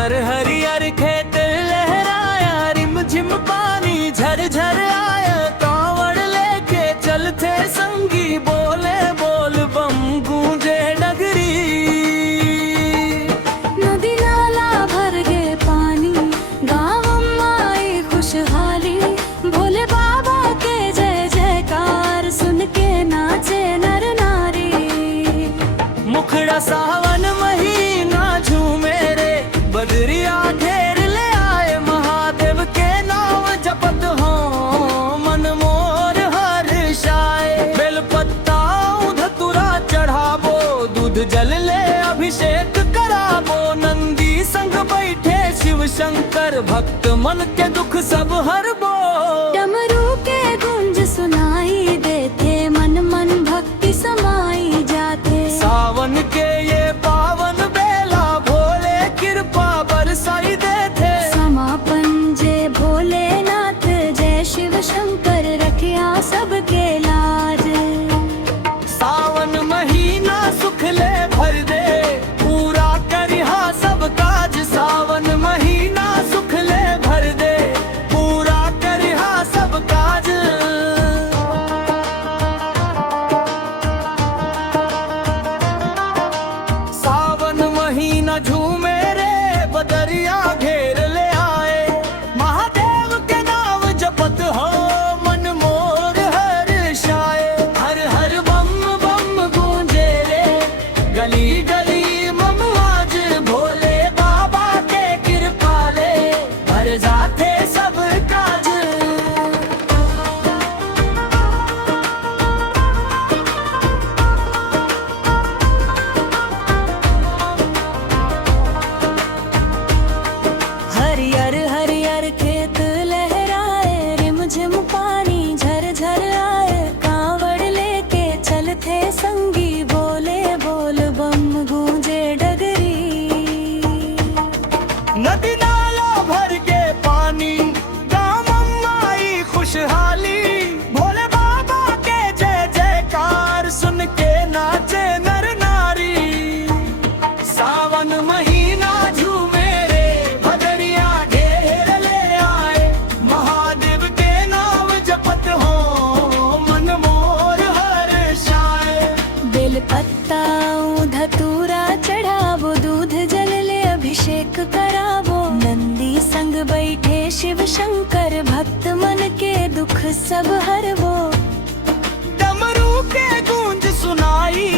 हरियर हरियर खेत लहराया, रिम झिम पानी झरझर आया। कांवड़ लेके चलते संगी, बोले बोल बम गूंजे डगरी। नदी नाला भर गए पानी, गाँव आई खुशहाली। भोले बाबा के जय जयकार सुन के नाचे नर नारी। मुखड़ा सावन महीना झूमे रे, बदरिया घेर ले आए। महादेव के नाम जपत हो, मन मोर हर्षाए। बेलपत्ता धतुरा चढ़ाबो, दूध जल ले अभिषेक कराबो। नंदी संग बैठे शिव शंकर, भक्त मन के दुख सब हरबो। डमरू के गूंज सुनाई देते, मन मन भक्ति समाई जाते। सावन के ये पावन बेला, भोले कृपा बरसाई देते। समापन जय भोलेनाथ, जय शिव शंकर रखिया सबके लाज। सावन महीना सुख ले भर दे, पूरा करिहा सब काज। सावन महीना सुख ले भर दे, पूरा करिहा सब काज। सावन महीना झूमे रे, बदरिया घेर ले आए। महादेव के नाम जपत हो, मन मोर हर्षाए। हर हर बम बम गूंजे रे, गली गली मम आज। भोले बाबा के कृपा ले, भर जाते सब काज। हरियर हरियर खेत लहराए, रिम झिम पानी झरझर आए। कांवड़ लेके चलते संगी, बोले बोल बम गूंजे डगरी। नदी नाला भर के पानी, गाँव आई खुशहाली। भोले बाबा के जय जयकार सुन के नाचे नर नारी। सावन महीना झूमे रे, बदरिया घेर ले आए। महादेव के नाम जपत हो, मन मोर हर्षाए। बेलपत्ता धतूरा चढ़ावो, दूध जल ले अभिषेक करावो। नंदी संग बैठे शिव शंकर, भक्त मन के दुख सब हरवो। डमरू के गूंज सुनाई